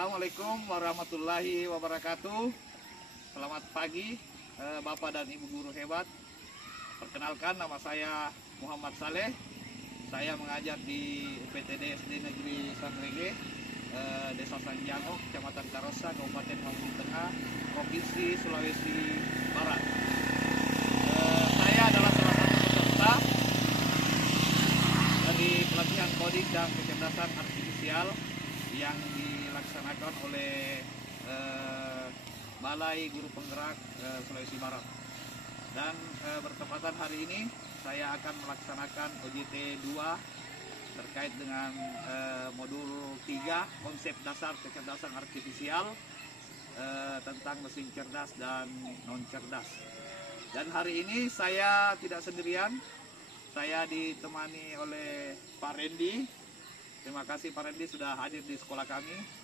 Assalamualaikum warahmatullahi wabarakatuh. Selamat pagi Bapak dan Ibu guru hebat. Perkenalkan, nama saya Muhammad Saleh. Saya mengajar di UPTD SD Negeri Sanrege, Desa Sanjango, Kecamatan Karosa, Kabupaten Maluku Tengah, Provinsi Sulawesi Barat. Saya adalah salah satu peserta dari pelatihan coding dan kecerdasan artifisial yang dilaksanakan oleh Balai Guru Penggerak Sulawesi Barat. Dan bertepatan hari ini saya akan melaksanakan OJT 2 terkait dengan modul 3 konsep dasar kecerdasan artifisial tentang mesin cerdas dan non cerdas. Dan hari ini saya tidak sendirian, saya ditemani oleh Pak Randy. Terima kasih Pak Randy sudah hadir di sekolah kami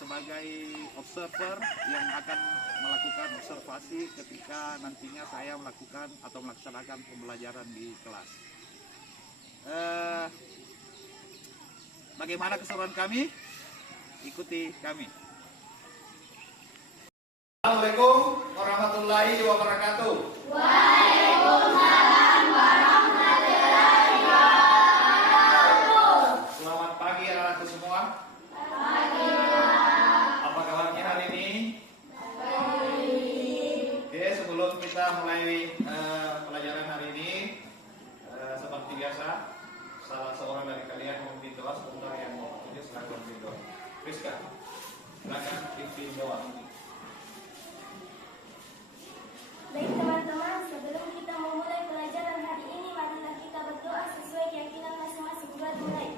sebagai observer yang akan melakukan observasi ketika nantinya saya melakukan atau melaksanakan pembelajaran di kelas. Bagaimana keseruan kami? Ikuti kami. Assalamualaikum warahmatullahi wabarakatuh. Waalaikumsalam warahmatullahi wabarakatuh. Selamat pagi anak-anakku semua. Pagi. Apa kabarnya hari ini? Baik. Oke, sebelum kita mulai pelajaran hari ini, seperti biasa, salah seorang dari kalian memimpin doa sebentar, yang mau tunjuk silakan memimpin doa. Rizka, silakan pimpin doa. Baik teman-teman, sebelum kita memulai pelajaran hari ini, marilah kita berdoa sesuai keyakinan masing-masing. Mulai.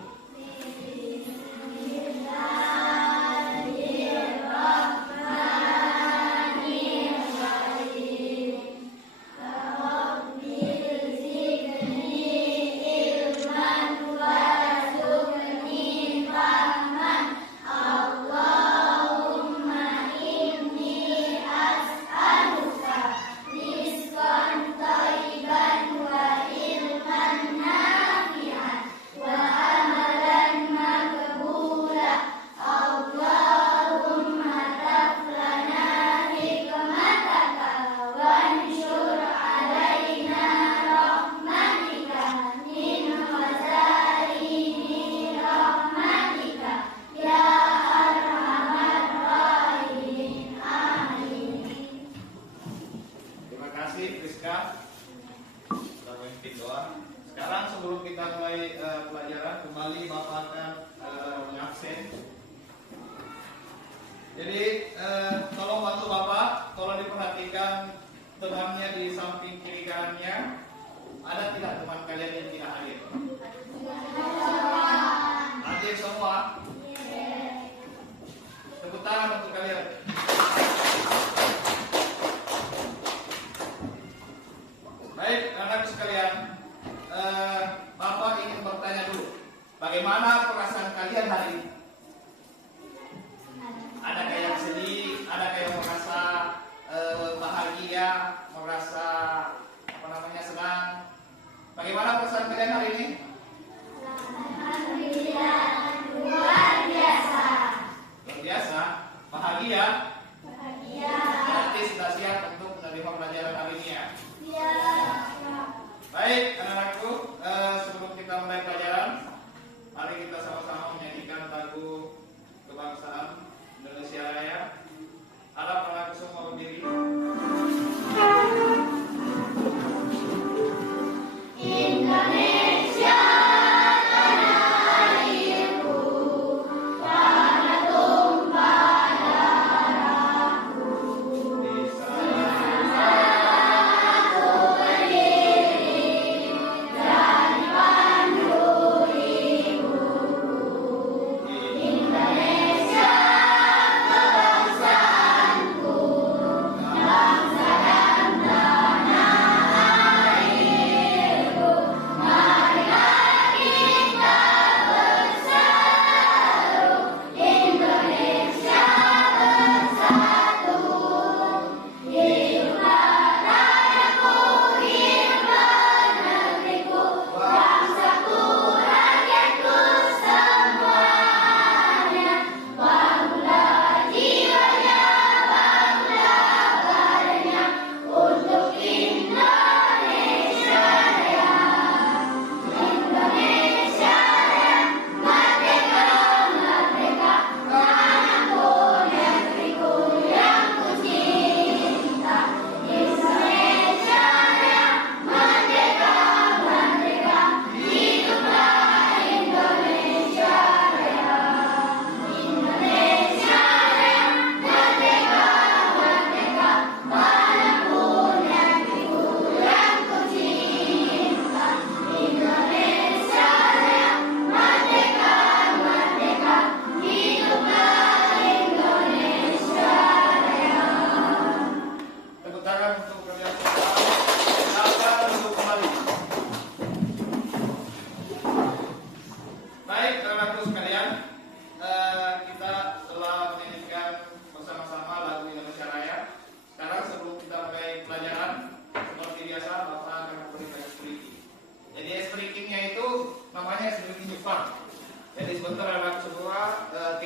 Sekarang sebelum kita mulai pelajaran, kembali Bapak akan mengabsen. Jadi tolong bantu Bapak, tolong diperhatikan temannya di samping kiri kanannya. Ada tidak teman kalian yang tidak hadir? Hadir semua? Tepuk tangan untuk kalian. Baik, anak-anak sekalian, Bapak ingin bertanya dulu, bagaimana perasaan kalian hari ini? Adakah yang sedih, adakah yang merasa bahagia, merasa senang? Bagaimana perasaan kalian hari ini? Alhamdulillah.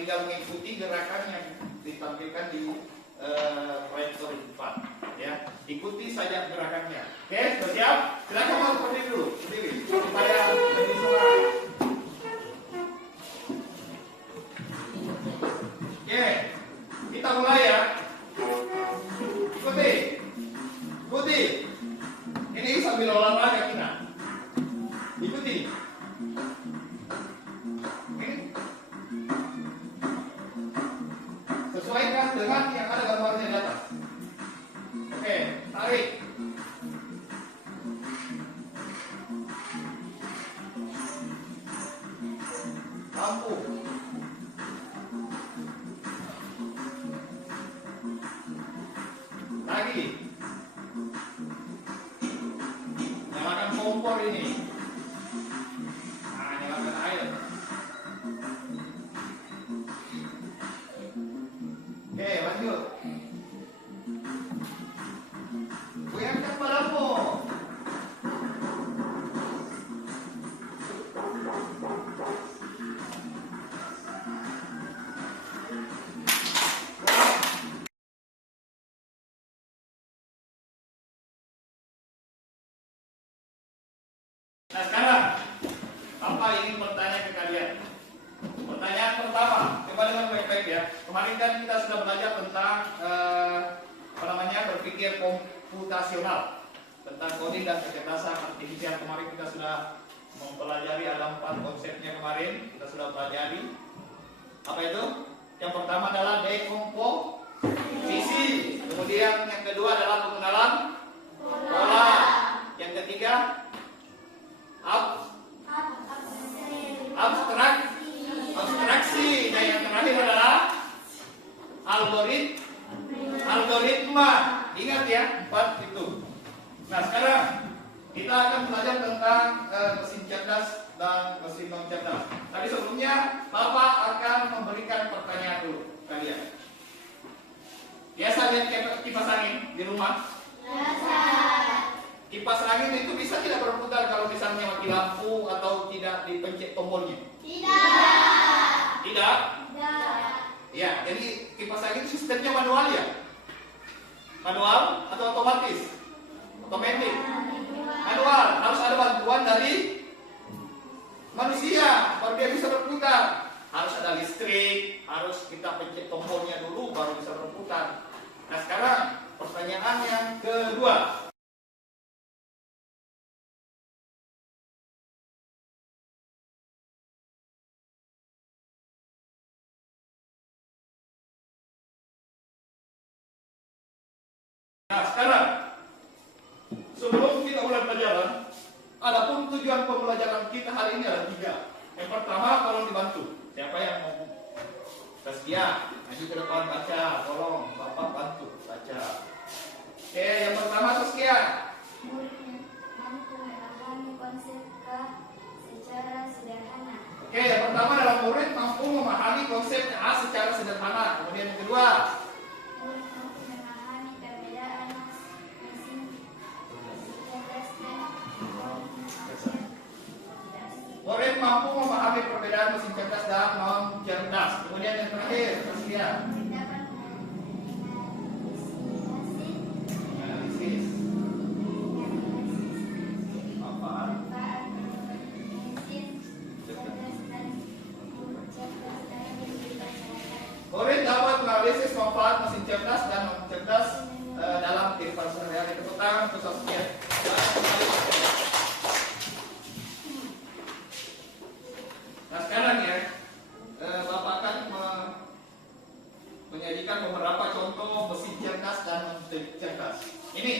tinggal mengikuti gerakan yang ditampilkan di proyektor depan. Ya, ikuti saja gerakannya. Oke, sudah siap? Silakan mau berdiri dulu, berdiri supaya lebih semangat. Oke, kita mulai ya. Ikuti, ikuti. Ini sambil olahraga kita. Ikuti. Sesuaikan dengan yang ada gambarnya di atas. Oke, tarik. Lampu. Lagi. Nyalakan kompor ini. Nah, nyalakan air. Oke, lanjut. Goyangkan badanmu. Nah, sekarang apa ingin bertanya ke kalian? Pertanyaan pertama, coba dengar baik-baik ya. Kemarin kan kita sudah belajar tentang berpikir komputasional, tentang coding dan kecerdasan artifisial. Kemarin kita sudah mempelajari, ada 4 konsepnya kemarin kita sudah pelajari. Apa itu? Yang pertama adalah dekomposisi. Kemudian yang kedua adalah pengenalan pola. Yang ketiga abstraksi, dan yang terakhir adalah algoritma. Ingat ya, 4 itu. Nah, sekarang kita akan belajar tentang mesin cerdas dan mesin non cerdas. Tapi sebelumnya Bapak akan memberikan pertanyaan dulu kalian. Biasa lihat kipas angin di rumah? Biasa. Kipas angin itu bisa tidak berputar kalau misalnya mati lampu atau tidak dipencet tombolnya? Tidak. Tidak? Tidak. Ya, jadi kipas angin sistemnya manual ya? Manual atau otomatis? Otomatis? Manual. Harus ada bantuan dari manusia baru dia bisa berputar. Harus ada listrik, harus kita pencet tombolnya dulu baru bisa berputar. Nah, sekarang pertanyaan yang kedua. Nah, sekarang sebelum kita mulai pelajaran, adapun tujuan pembelajaran kita hari ini ada 3. Yang pertama, tolong dibantu. Siapa yang mau Taskia? Maju ke depan baca, tolong Bapak bantu baca. Oke, yang pertama Taskia. Mampu memahami konsep K secara sederhana. Oke, yang pertama adalah murid mampu memahami konsep A secara sederhana. Kemudian yang kedua, Murid mampu memahami perbedaan mesin cerdas dan murid mampu memahami perbedaan mesin cerdas dan non cerdas. Kemudian yang terakhir, Taskia. dapat Analisis. Apaan? mesin cerdas dan cerdas dalam kehidupan masyarakat. Murid dapat menganalisis manfaat mesin cerdas dan non cerdas dalam kehidupan sehari-hari. Tepuk tangan untuk Taskia. Nah, sekarang ya, Bapak akan menyajikan beberapa contoh mesin cerdas dan non cerdas. Ini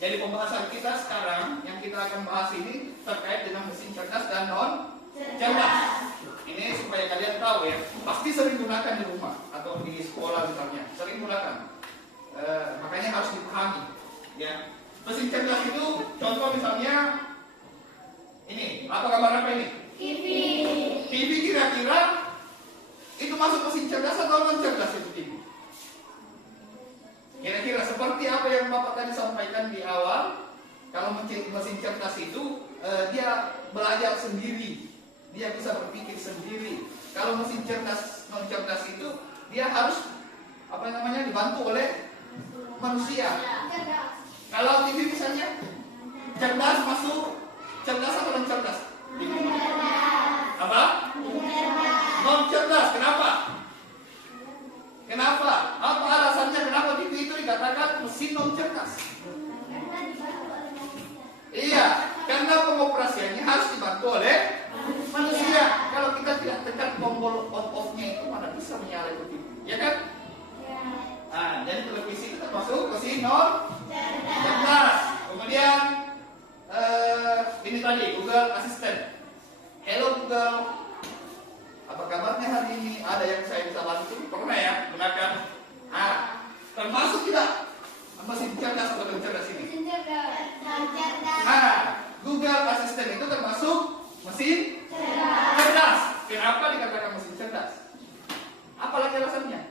jadi pembahasan kita sekarang. Yang kita akan bahas ini terkait dengan mesin cerdas dan non cerdas. Ini supaya kalian tahu ya, pasti sering gunakan di rumah atau di sekolah misalnya, sering gunakan. Makanya harus dipahami. Ya, mesin cerdas itu contoh misalnya ini, apa gambar apa ini? TV kira-kira itu masuk mesin cerdas atau non cerdas itu TV? Kira-kira seperti apa yang Bapak tadi sampaikan di awal, kalau mesin cerdas itu dia belajar sendiri, dia bisa berpikir sendiri. Kalau mesin cerdas non cerdas itu dia harus apa namanya dibantu oleh manusia. Kalau TV misalnya cerdas masuk cerdas atau non cerdas? Apa? Non cerdas. Kenapa? Kenapa? Apa alasannya kenapa TV itu dikatakan mesin non cerdas? Iya, karena pengoperasiannya harus dibantu oleh manusia. Kalau kita tidak tekan tombol on off-nya itu mana bisa menyala itu TV, ya kan? Nah, jadi televisi itu termasuk mesin non cerdas. Kemudian ini tadi Google Assistant. Hello Google, apa kabarnya hari ini? Ada yang saya bisa bantu? Pernah ya gunakan? Termasuk tidak mesin cerdas atau non cerdas ini? Google Assistant itu termasuk mesin cerdas. Kenapa dikatakan mesin cerdas? Apalagi alasannya?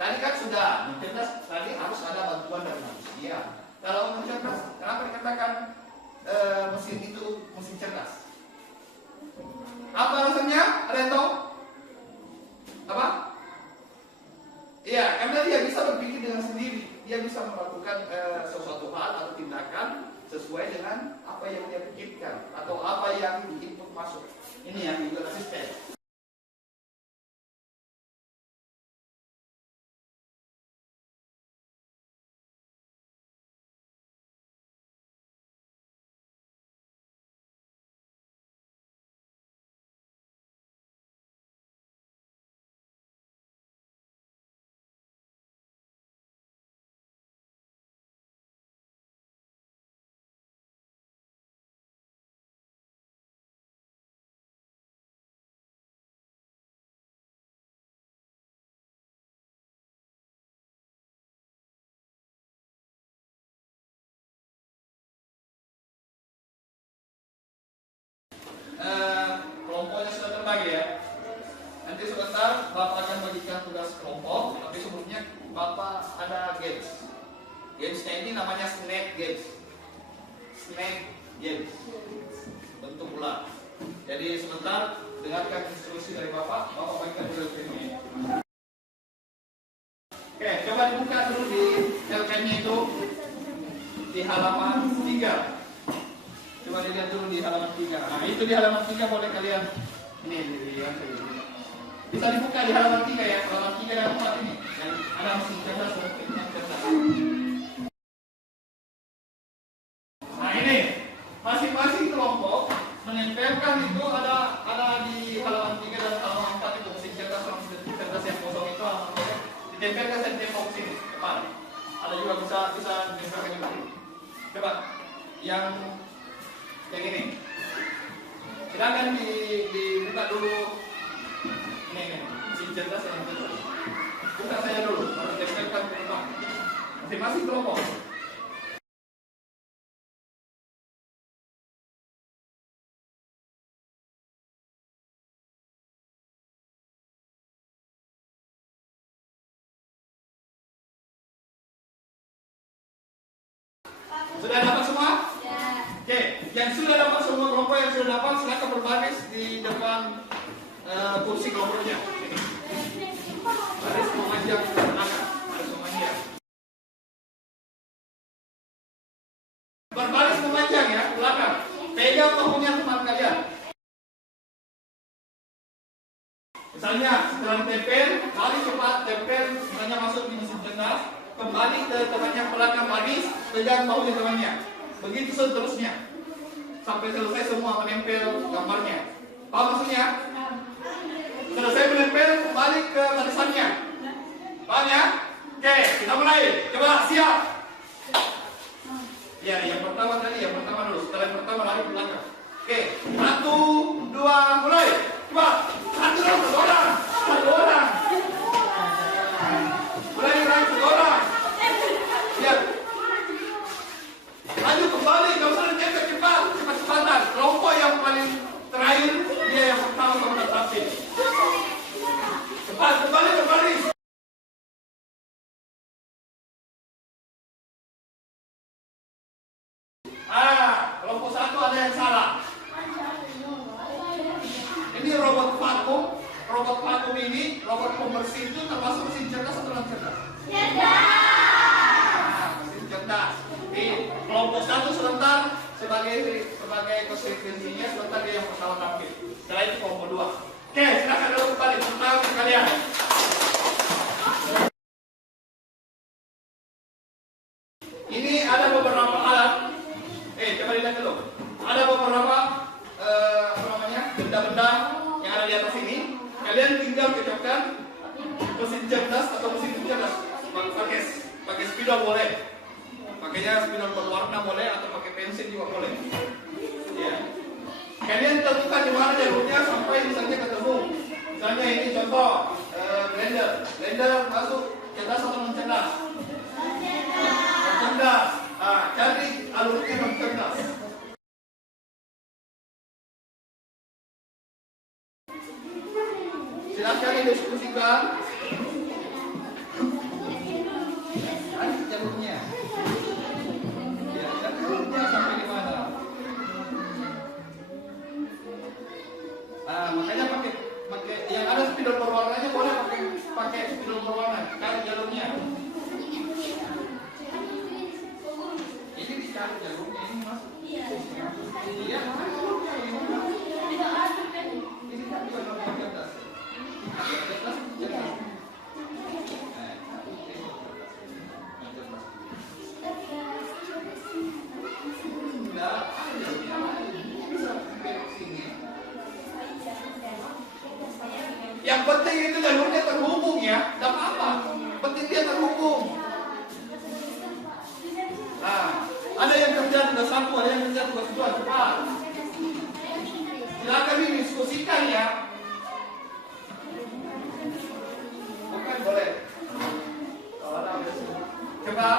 Tadi kan sudah cerdas, tadi harus ada bantuan dari manusia. Kalau cerdas, kenapa dikatakan mesin itu mesin cerdas? Apa alasannya? Ada yang tahu? Apa? Iya, karena dia bisa berpikir dengan sendiri. Dia bisa melakukan sesuatu hal atau tindakan sesuai dengan apa yang dia pikirkan atau apa yang diinput masuk. Ini yang Google Assistant. Kelompoknya sudah terbagi ya. Nanti sebentar Bapak akan bagikan tugas kelompok, tapi sebelumnya Bapak ada games. Gamesnya ini namanya Snake Games. Snake Games, bentuk ular. Jadi sebentar dengarkan instruksi dari Bapak bagikan tugas ini. Oke, coba dibuka dulu di LK-nya itu di halaman 3. Coba dilihat dulu di halaman 3. Nah, itu di halaman 3 boleh kalian ini bisa dibuka di halaman 3 ya. Halaman 3 dan 4 ini yang ada mesin cerdas dan yang cerdas. Nah, ini masing-masing kelompok menempelkan itu ada di halaman 3 dan halaman 4 itu mesin cerdas dan mesin cerdas yang kosong itu ditempelkan di tembok sini depan. Ada juga bisa ditempelkan di sini. Coba yang ini silakan dibuka dulu. Ini mesin cerdas yang cerdas. Buka saya dulu, baru tempelkan ke depan. Masing-masing kelompok. Sudah dapat semua? Oke, yang sudah dapat semua kelompok yang sudah dapat silakan berbaris di depan kursi kelompoknya. Baris memanjang ke belakang, baris memanjang. Berbaris memanjang ya, belakang. Pegang bahunya teman kalian. Misalnya setelah ditempel, balik cepat tempel, misalnya masuk di mesin cerdas, kembali ke teman yang belakang baris, pegang bahunya temannya. Begitu seterusnya sampai selesai semua menempel gambarnya. Paham maksudnya? Selesai menempel, balik ke barisannya. Paham ya? Oke, kita mulai. Coba siap. Ya, yang pertama dulu. Setelah yang pertama lari ke belakang. Oke, 1, 2, mulai. Coba, satu orang. Mulai satu orang. Siap. Maju kembali, gak usah ditempel cepat-cepatan. Kelompok yang paling terakhir dia yang pertama sama terakhir. Cepat kembali berbaris. Kelompok 1 ada yang salah. Ini robot vakum ini pembersih itu termasuk mesin cerdas atau non cerdas? Mesin cerdas. Di kelompok 1 sebentar sebagai konsekuensinya sebentar dia yang pertama tampil. Setelah itu kelompok 2. Oke, silakan dulu kembali tentang kalian. Ini ada beberapa alat. Coba dilihat dulu. Ada beberapa benda-benda yang ada di atas ini. Kalian tinggal cocokkan mesin cerdas atau mesin cerdas. Pakai spidol boleh. Pakainya spidol berwarna boleh atau pakai pensil juga boleh. Ya. Kalian tentukan di mana jalurnya sampai misalnya ketemu. Misalnya ini contoh blender. Blender masuk cerdas atau non cerdas? Cerdas. Cari alurnya non cerdas. Silakan didiskusikan. Ada jalurnya. Ya, jalurnya sampai di mana? Makanya pakai yang ada spidol berwarnanya boleh pakai spidol berwarna. Cari jalurnya. Ini dicari jalurnya ini masuk. Iya, jalurnya ini masuk. Ini kan juga nomor cerdas. Cerdas, cerdas. Yang penting itu jalurnya terhubung ya, tidak apa-apa. Penting dia terhubung. Ada yang kerja tugas 1, ada yang kerja tugas 2, cepat. Silakan didiskusikan ya. Oke, boleh. Coba.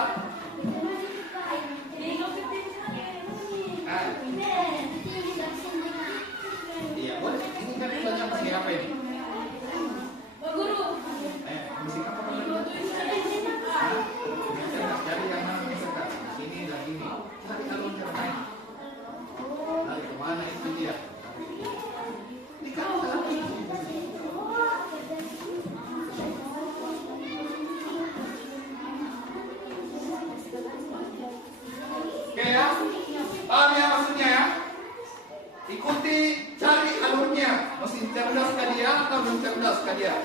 Iya, boleh. Ini kan tugasnya pakai apa ini? Musik apa namanya? Jadi yang mana misalkan ini lagi ini. Cari alur cerdas. Lari kemana itu dia? Di kanan. Oke ya? Paham ya maksudnya ya? Ikuti, cari alurnya. Mesin cerdas kah dia atau non cerdas kah dia?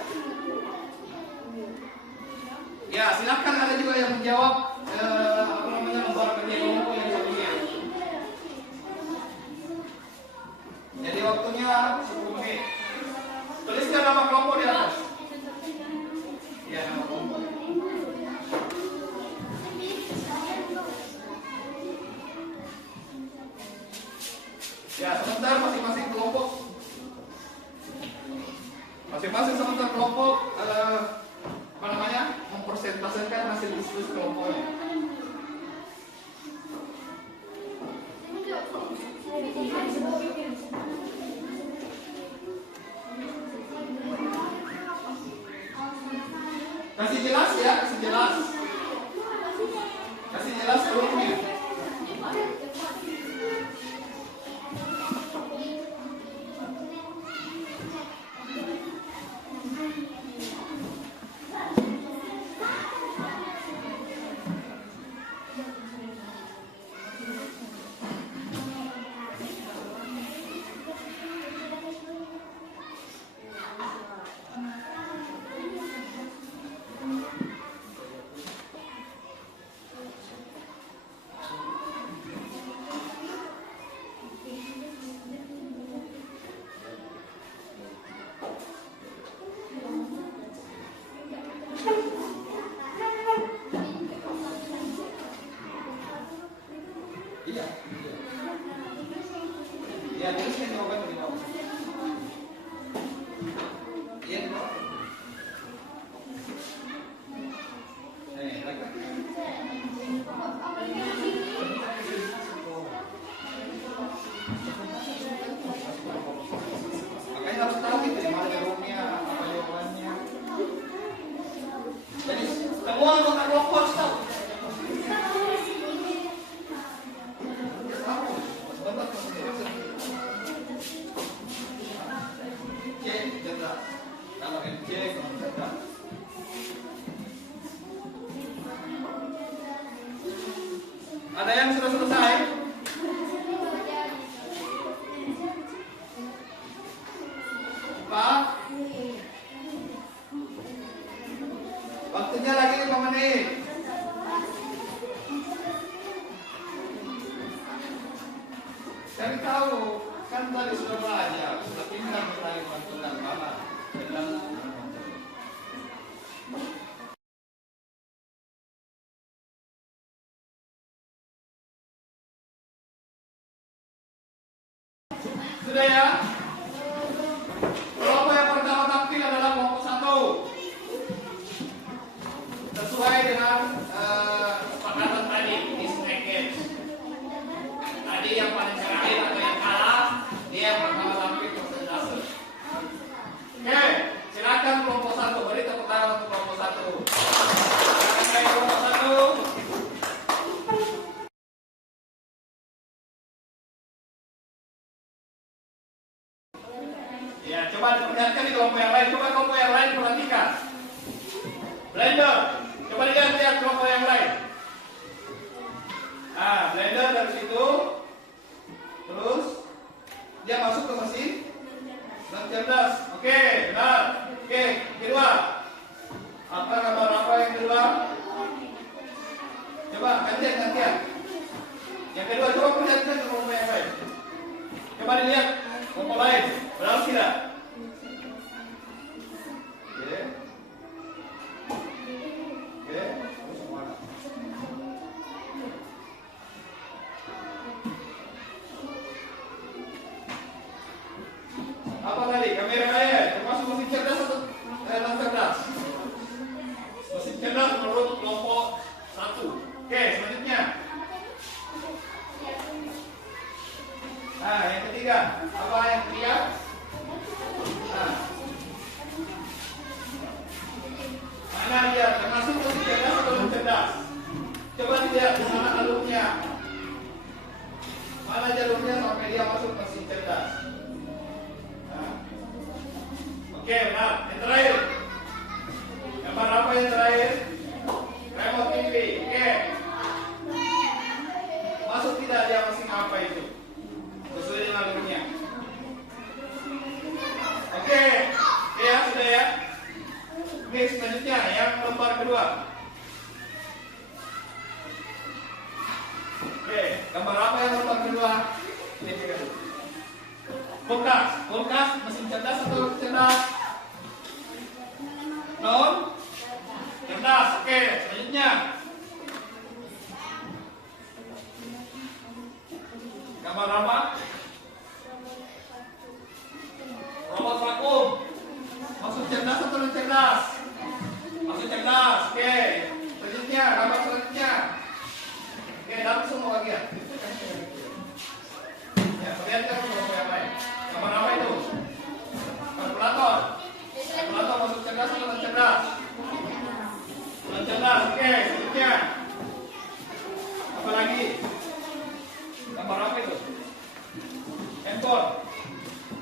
Ya, silakan ada juga yang menjawab nomor kerja kelompok yang satunya. Jadi waktunya 10 menit. Tuliskan nama kelompok di atas. Ya, nama kelompok. Ya, sebentar masing-masing kelompok. Masing-masing sebentar kelompok mempresentasikan hasil diskusi kelompoknya. Kasih jelas ya, kasih jelas. Kasih jelas seluruhnya. Ya, tulisnya di bawah, di bawah. Iya, di bawah. Lagi. Makanya harus tahu gitu di mana jalurnya, apa jawabannya. Jadi semua anggota kelompok harus tahu. Kalau MC, kalau Ada yang sudah selesai? Pak? Waktunya lagi 5 menit. Cari tahu, kan tadi sudah belajar, sudah pintar mencari bantuan mana. Sudah ya? Kelompok yang pertama tampil adalah kelompok 1. Sesuai dengan kesepakatan tadi di package. Tadi yang paling terakhir atau yang kalah, dia yang pertama tampil persentase. Oke, silakan kelompok 1. Beri tepuk tangan untuk kelompok 1. Silakan kelompok 1. Ya, coba diperlihatkan di kelompok yang lain. Coba kelompok yang lain perhatikan. Blender, coba lihat kelompok yang lain. Nah, blender dari situ, terus dia masuk ke mesin dan cerdas. Oke, benar. Oke, kedua. Apa gambar apa yang kedua? Coba gantian. Yang kedua, coba perlihatkan ke kelompok yang lain. Coba dilihat kelompok lain. Benar tidak? Oke. Terus mana? Apa tadi? Kamera layar. Termasuk mesin cerdas atau non cerdas? Mesin cerdas menurut kelompok 1. Oke, selanjutnya. Nah, yang ketiga. Apa yang ketiga? Nah. Mana dia? Termasuk mesin cerdas atau non cerdas? Coba dilihat di mana alurnya. Mana jalurnya sampai dia masuk mesin cerdas? Nah. Oke, benar. Yang terakhir. Gambar apa yang terakhir? Remote TV. Oke. Masuk tidak dia mesin apa itu? Sesuai dengan alurnya. Oke. Ya, sudah ya. Oke, selanjutnya yang lembar kedua. Oke, gambar apa yang lembar kedua? Ini juga. Kulkas, mesin cerdas atau cerdas? Non? Cerdas. Oke, selanjutnya. Gambar apa? Robot vakum. Maksud cerdas atau non cerdas? Maksud cerdas. Oke. Selanjutnya, gambar selanjutnya. Oke, dapat semua bagian. Ya, perlihatkan kelompok yang lain. Gambar apa itu? Kalkulator. Kalkulator maksud cerdas atau non cerdas? Non cerdas. Oke, selanjutnya. Apa lagi? Gambar apa itu? Handphone.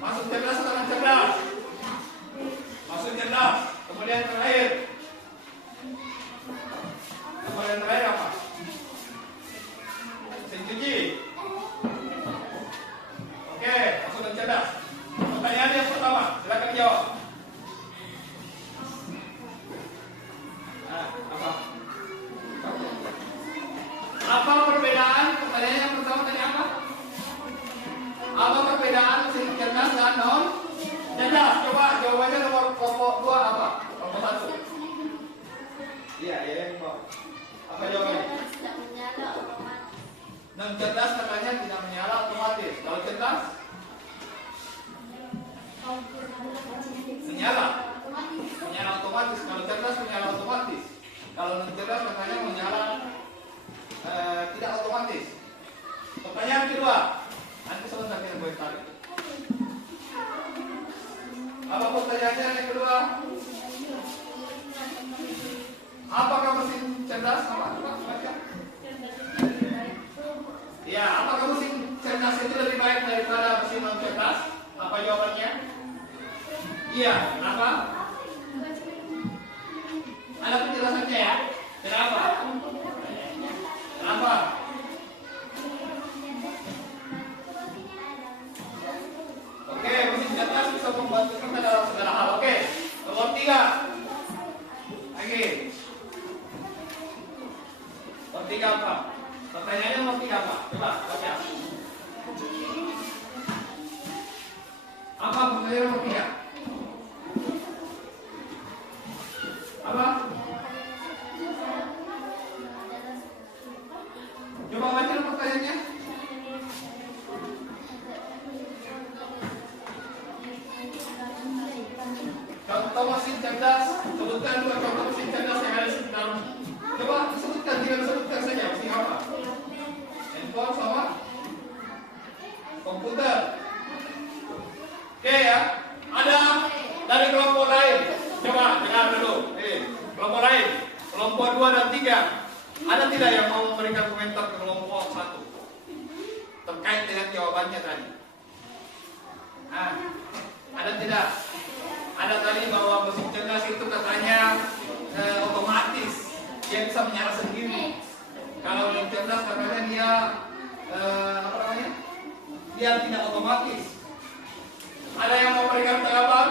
Masuk cerdas atau non cerdas? Masuk cerdas. Kemudian terakhir. Gambar yang terakhir apa? Mesin cuci. Oke, masuk non cerdas. Pertanyaan yang pertama, silakan jawab. Nah, apa? Apa perbedaan? Pertanyaan yang pertama tadi apa? Apa perbedaan mesin cerdas dan non cerdas? Coba jawabannya nomor kelompok 2 apa? Kelompok 1. Iya, yang bawah. Apa jawabannya? Non cerdas katanya tidak menyala otomatis. Kalau cerdas? Menyala. Menyala otomatis. Kalau cerdas menyala otomatis. Kalau non cerdas katanya menyala tidak otomatis. Pertanyaan kedua. Nanti sebentar kita boleh tarik. Apa pertanyaannya yang kedua? Apakah mesin cerdas apa? Baca. Ya, apakah mesin cerdas itu lebih baik daripada mesin non cerdas? Apa jawabannya? Iya, kenapa? Ada penjelasannya ya? Kenapa? Kenapa? Oke. Nomor 3 apa? Pertanyaannya nomor 3 apa? Coba baca. Apa pertanyaan nomor 3? Apa? Coba baca pertanyaannya. Contoh mesin cerdas. Sebutkan 2 contoh mesin cerdas yang ada di sekitarmu. Coba sebutkan, tinggal sebutkan saja. Mesin apa? Handphone sama komputer. Oke ya. Ada dari kelompok lain. Coba dengar dulu. Kelompok lain. Kelompok 2 dan 3. Ada tidak yang mau memberikan komentar ke kelompok 1 terkait dengan jawabannya tadi? Ada tidak? Ada tadi bahwa mesin cerdas itu katanya otomatis, dia bisa menyala sendiri. Kalau mesin cerdas katanya dia apa namanya? Dia tidak otomatis. Ada yang mau memberikan tanggapan?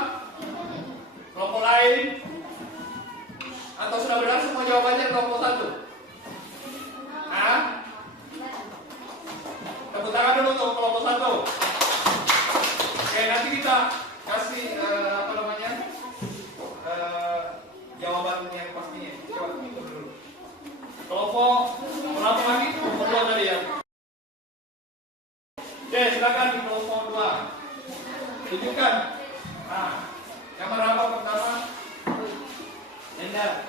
Kelompok lain? Atau sudah benar semua jawabannya kelompok 1? Tepuk tangan dulu untuk kelompok 1. Oke, nanti kita kasih apa namanya jawaban yang pastinya. Coba itu dulu. Kelompok berapa lagi? Kelompok 2 tadi ya. Oke, silakan di kelompok 2. Tunjukkan. Gambar apa pertama?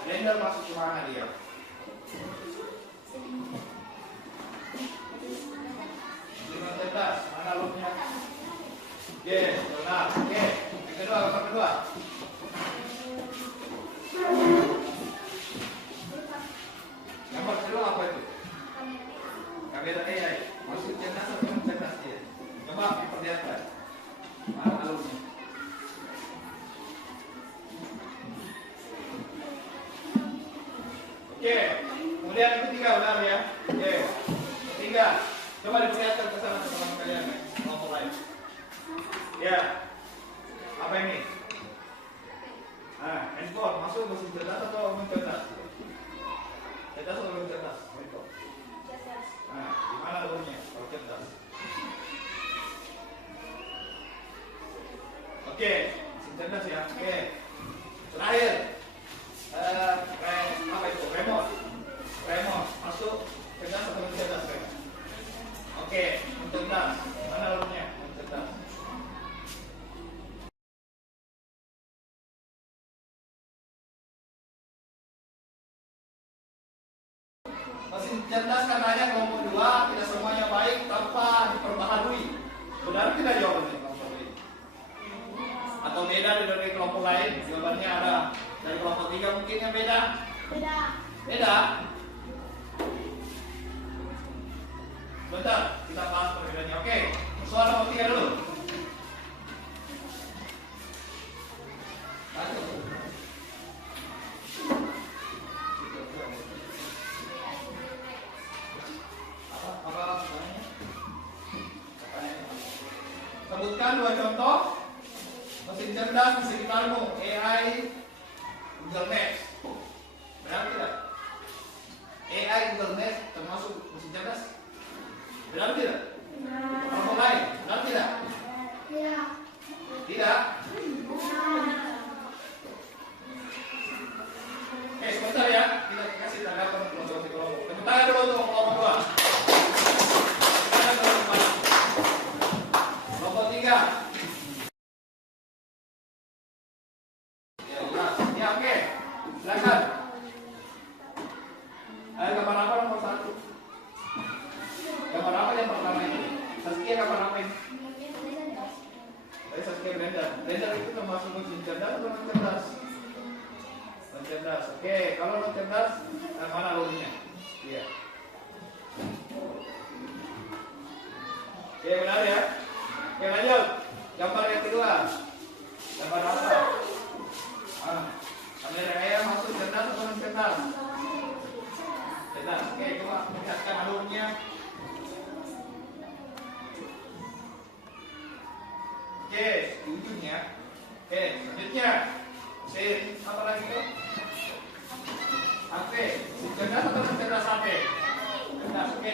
Blender masuk ke mana dia? Lima cerdas, mana loopnya? Yes, benar. Oke, yang kedua, gambar kedua. Gambar kedua apa itu? Kamera AI. Masuk cerdas atau cerdas dia? Coba perlihatkan. Mana loopnya? Oke, kemudian yang ketiga benar ya. Oke, ketiga. Coba diperlihatkan ke sana teman-teman kalian, kelompok lain. Ya, apa ini? Handphone masuk mesin cerdas atau belum cerdas? Cerdas atau belum cerdas? Handphone. Di mana loopnya? Kalau cerdas. Oke, mesin cerdas ya. Oke, terakhir. Apa itu? Remote masuk cerdas atau belum cerdas? Oke, cerdas. Mana loopnya? Cerdas. Mesin cerdas katanya kelompok 2 tidak semuanya baik tanpa diperbaharui. Benar tidak jawabannya kelompok ini? Atau beda dari kelompok lain? Jawabannya ada dari kelompok 3 mungkin yang beda. Beda. Bentar, kita bahas perbedaannya. Oke, soal nomor 3 dulu. Sebutkan 2 contoh mesin cerdas di sekitarmu. AI, Google Maps. Benar tidak? AI, Google Maps termasuk mesin cerdas? Benar tidak? Kelompok lain, benar tidak? Tidak? Oke, sebentar ya. Kita kasih tanggapan kelompok. Tepuk tangan dulu untuk kelompok 2. Kelompok 3. Ya, oke. Silakan. Gambar apa nomor 1? Gambar apa yang pertama ini? Saskia gambar apa ini? Saskia blender. Blender itu termasuk mesin cerdas atau non cerdas? Non cerdas. Oke, kalau non cerdas, mana loopnya? Iya. Oke, benar ya. Oke, lanjut. Gambar yang kedua. Gambar apa? Kamera AI masuk cerdas atau non cerdas? Cerdas. Oke, coba lihatkan alurnya. Oke, di ujungnya. Oke, selanjutnya. Apa lagi tuh?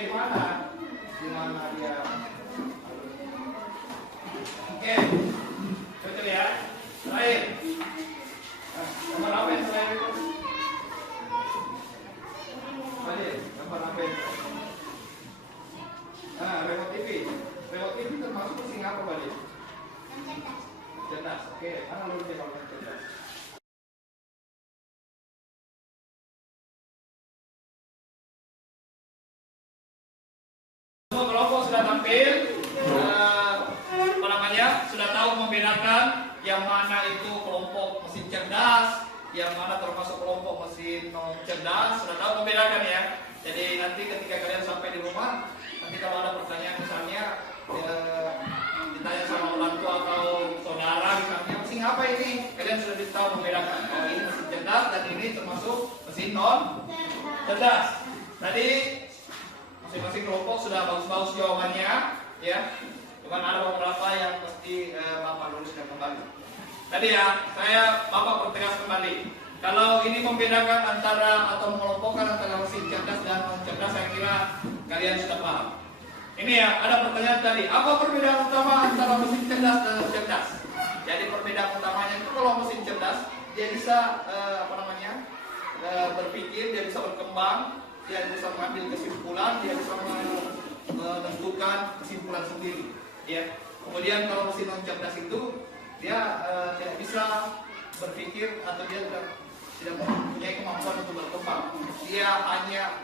di mana? Di mana dia? Oke, betul ya. Terakhir. Gambar apa yang terakhir itu? Tadi, gambar apa itu? Remote TV. Remote TV termasuk mesin apa, Bali? Cerdas. Oke, mana lurusnya kalau yang cerdas? Semua kelompok sudah tampil, sudah tahu membedakan yang mana itu kelompok mesin cerdas, yang mana termasuk kelompok mesin non cerdas, sudah tahu membedakan ya. Jadi nanti ketika kalian sampai di rumah, nanti kalau ada pertanyaan misalnya ditanya sama orang tua atau saudara misalnya mesin apa ini, kalian sudah tahu membedakan. Oh ini mesin cerdas dan ini termasuk mesin non cerdas. Tadi masing-masing kelompok sudah bagus-bagus jawabannya, ya. Cuman ada beberapa yang mesti Bapak luruskan kembali. Tadi ya, Bapak pertegas kembali. Kalau ini membedakan antara atau mengelompokkan antara mesin cerdas dan non cerdas, saya kira kalian sudah paham. Ini ya, ada pertanyaan tadi. Apa perbedaan utama antara mesin cerdas dan non cerdas? Jadi perbedaan utamanya itu kalau mesin cerdas dia bisa berpikir, dia bisa berkembang, dia bisa mengambil kesimpulan, dia bisa menentukan kesimpulan sendiri. Ya. Kemudian kalau mesin non cerdas itu dia tidak bisa berpikir atau dia tidak mempunyai kemampuan untuk berkembang. Dia hanya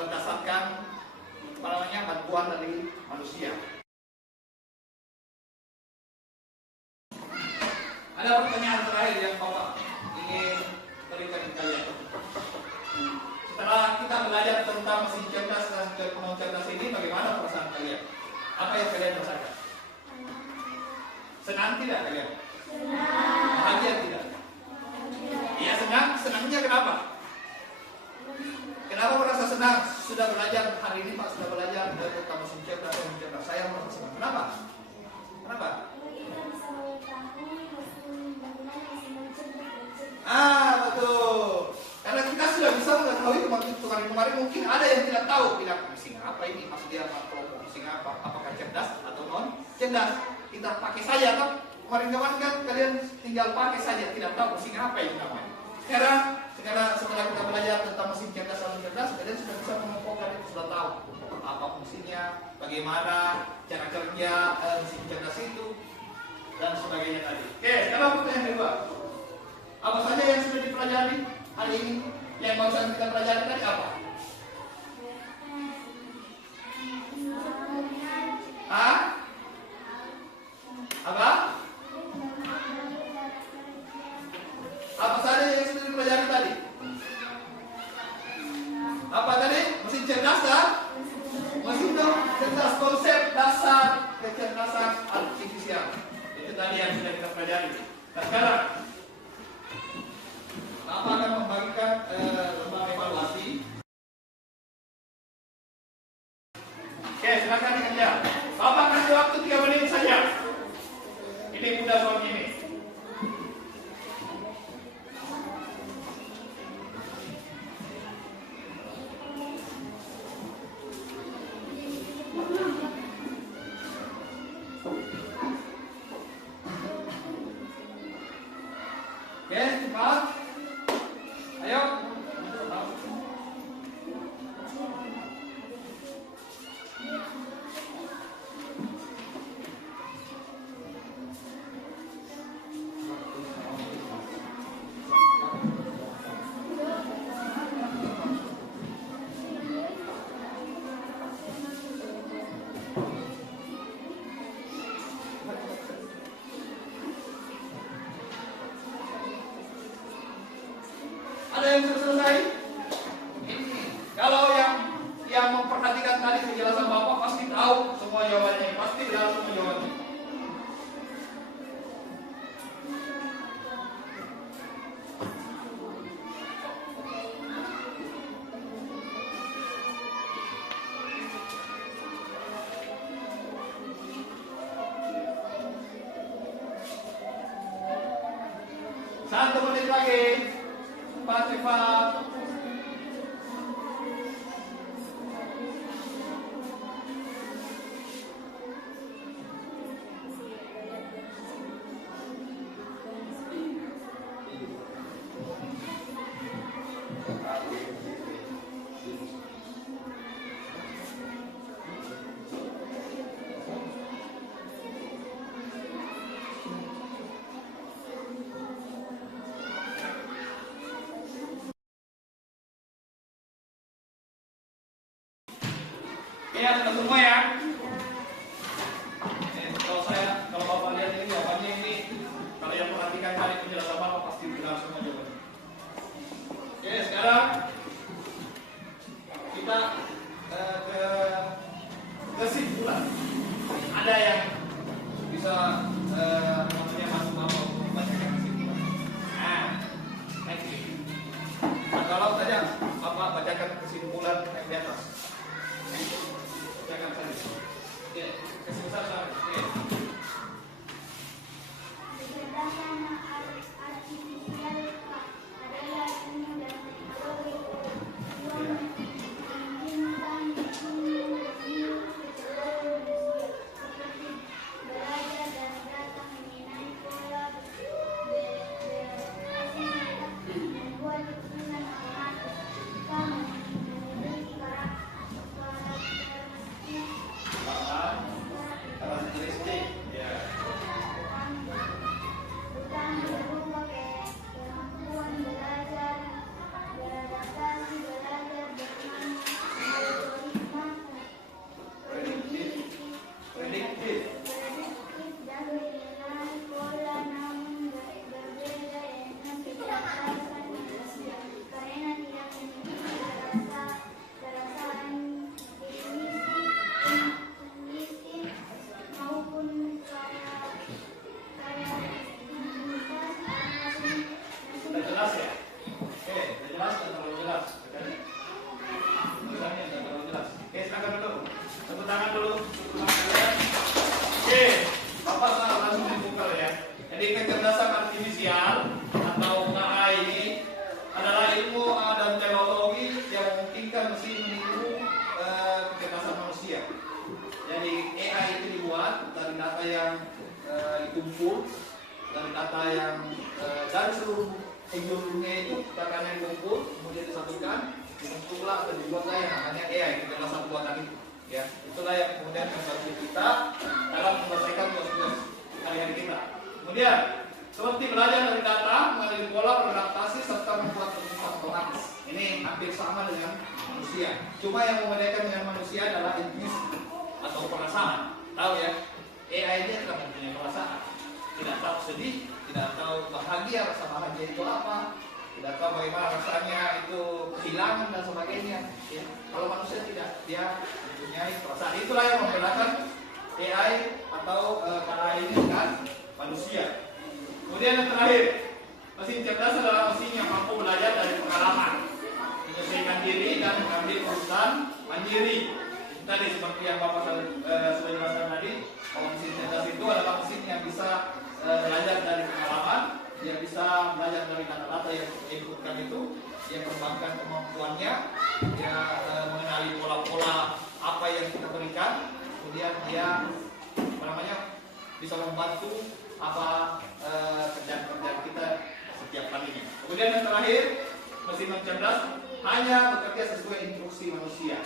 berdasarkan bantuan dari manusia. Ada pertanyaan terakhir yang Bapak ingin berikan ke kalian. Setelah kita belajar tentang mesin cerdas dan non cerdas ini, bagaimana perasaan kalian? Apa yang kalian rasakan? Senang tidak kalian? Senang. Bahagia tidak? Iya senang. Senangnya kenapa? Kenapa merasa senang? Sudah belajar hari ini Pak, sudah belajar tentang mesin cerdas dan non cerdas. Saya merasa senang. Kenapa? Kenapa? Betul. Karena kita sudah bisa mengetahui kemarin mungkin ada yang tidak tahu bilang mesin apa ini, maksud dia kelompok mesin apa, apakah cerdas atau non cerdas. Kita pakai saja kan. Kemarin kan kalian tinggal pakai saja, tidak tahu mesin apa ini namanya. Sekarang setelah kita belajar tentang mesin cerdas dan non cerdas, kalian sudah bisa mengelompokkan itu, sudah tahu apa fungsinya, bagaimana cara kerja mesin cerdas itu dan sebagainya tadi. Oke, sekarang pertanyaan kedua. Apa saja yang sudah dipelajari hari ini? Yang barusan kita pelajari tadi apa? Apa? Apa saja yang sudah dipelajari tadi? Apa tadi? Mesin cerdas dan mesin cerdas, konsep dasar kecerdasan artifisial. Itu tadi yang sudah kita pelajari. Dan sekarang Bapak akan membagikan lembar evaluasi. Oke, silakan dikerja. Bapak kasih waktu 3 menit saja. Ini mudah soal ini. Oke, cepat. Ayo. Ada yang sudah selesai? Kalau yang memperhatikan tadi penjelasan Bapak pasti tahu semua jawabannya, pasti tahu semua jawabannya. Satu menit lagi. Cepat. Siap kita semua ya. Kalau Bapak lihat ini jawabannya ini, kalau yang perhatikan kali penjelasan Bapak pasti benar semua jawabannya. Oke, sekarang kita ke kesimpulan. Ada yang bisa maksudnya masuk apa membacakan kesimpulan. Nah, kalau saja Bapak bacakan kesimpulan yang di atas. Bacakan saja. Oke, kesimpulan saja. Oke. Kecerdasan artifisial adalah ilmu dan teknologi yang memungkinkan kecerdasan manusia seperti belajar dan data mengenai pola beroperasi membuat keputusan otomatis jika memiliki Karakteristik. Ya. bukan berupa kemampuan belajar, beradaptasi, belajar bermain, algoritma, Prediktif. dan mengenai pola, namun berbeda dengan kecerdasan manusia karena tidak memiliki perasaan kognitif maupun Sudah jelas ya? Oke, sudah jelas atau terlalu jelas? Tulisannya sudah terlalu jelas. Oke, silakan dulu. Tepuk tangan dulu. Oke, Bapak langsung dibuka ya. Jadi kecerdasan artifisial atau AI ini adalah ilmu dan teknologi yang memungkinkan mesin meniru kecerdasan manusia. Jadi AI itu dibuat dari data yang dikumpul, dari data yang dari seluruh dunia itu datanya dikumpul, kemudian disatukan, dikumpullah atau dibuatlah yang namanya AI, kecerdasan buatan itu. Ya, itulah yang kemudian membantu kita dalam menyelesaikan tugas-tugas hari-hari kita. Kemudian seperti belajar dari data, mengenali pola, beradaptasi serta membuat keputusan otomatis. Ini hampir sama dengan manusia. Cuma yang membedakan dengan manusia adalah intuisi atau perasaan. Tahu ya? AI ini tidak mempunyai perasaan. Tidak tahu sedih, tidak tahu bahagia, rasa bahagia itu apa, tidak tahu bagaimana rasanya itu kehilangan dan sebagainya. Ya. Kalau manusia tidak, dia mempunyai perasaan. Itulah yang membedakan AI atau AI ini dengan manusia. Kemudian yang terakhir, mesin cerdas adalah mesin yang mampu belajar dari pengalaman, menyelesaikan diri dan mengambil keputusan mandiri. Tadi seperti yang Bapak sudah jelaskan tadi, kalau mesin cerdas itu adalah mesin yang bisa belajar dari pengalaman, dia bisa belajar dari data-data yang diinputkan itu, dia kembangkan kemampuannya, dia mengenali pola-pola apa yang kita berikan, kemudian dia bisa membantu apa kerjaan-kerjaan kita setiap harinya. Kemudian yang terakhir, mesin cerdas hanya bekerja sesuai instruksi manusia.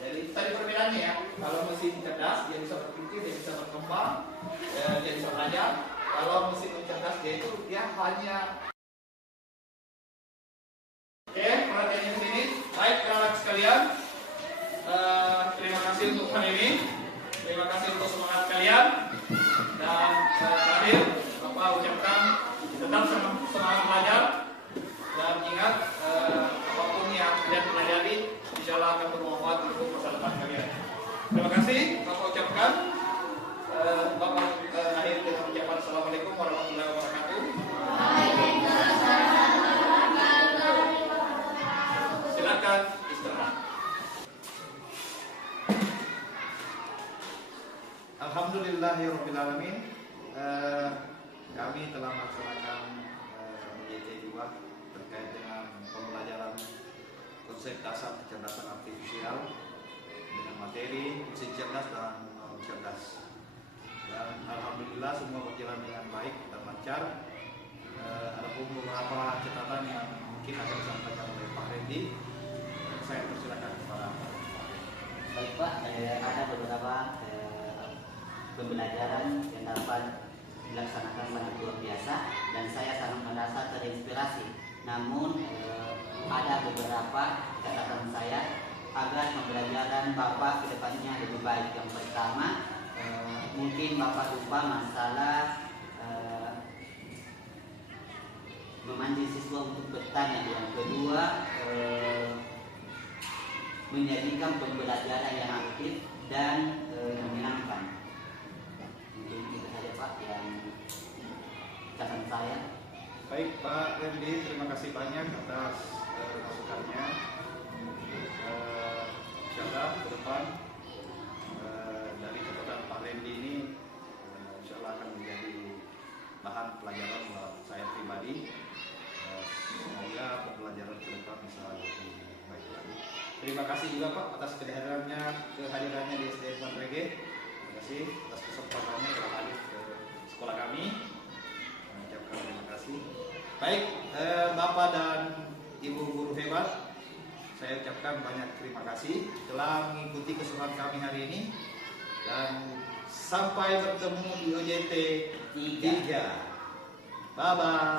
Jadi tadi perbedaannya ya, kalau mesin cerdas dia bisa berpikir, dia bisa berkembang, dia bisa belajar. Kalau mesin cerdas dia hanya perhatiannya di sini. Baik, anak sekalian, terima kasih untuk hari ini, terima kasih untuk semangat kalian, dan terakhir Bapak ucapkan tetap semangat belajar dan ingat apapun yang kalian pelajari insyaallah akan bermanfaat untuk masa depan kalian. Terima kasih Bapak ucapkan. Bapak akhir dengan ucapan Assalamualaikum warahmatullahi wabarakatuh. Silakan istirahat. Alhamdulillahirobbilalamin. Kami telah melaksanakan UJT 2 terkait dengan pembelajaran konsep dasar kecerdasan artifisial dengan materi mesin cerdas dan cerdas. Dan alhamdulillah semua berjalan dengan baik dan lancar. Ada pun beberapa catatan yang mungkin akan disampaikan oleh Pak Randy. Saya persilakan kepada Pak Randy. Baik Pak, ada beberapa pembelajaran yang dapat dilaksanakan sangat luar biasa dan saya sangat merasa terinspirasi. Namun ada beberapa catatan saya agar pembelajaran Bapak ke depannya lebih baik. Yang pertama, mungkin Bapak lupa masalah memancing siswa untuk bertanya. Yang kedua, menjadikan pembelajaran yang aktif dan menyenangkan. Mungkin itu saja Pak yang catatan saya. Baik Pak Randy, terima kasih banyak atas masukannya. Insyaallah ke depan dari catatan Pak Randy ini insyaallah akan menjadi bahan pelajaran buat saya pribadi. Semoga pembelajaran ke depan bisa lebih baik lagi. Terima kasih juga Pak atas kehadirannya di SDN Bandrege. Terima kasih atas kesempatannya telah hadir ke sekolah kami. Mengucapkan terima kasih. Baik, Bapak dan Ibu guru hebat, saya ucapkan banyak terima kasih telah mengikuti keseruan kami hari ini, dan sampai bertemu di OJT 3. Bye bye.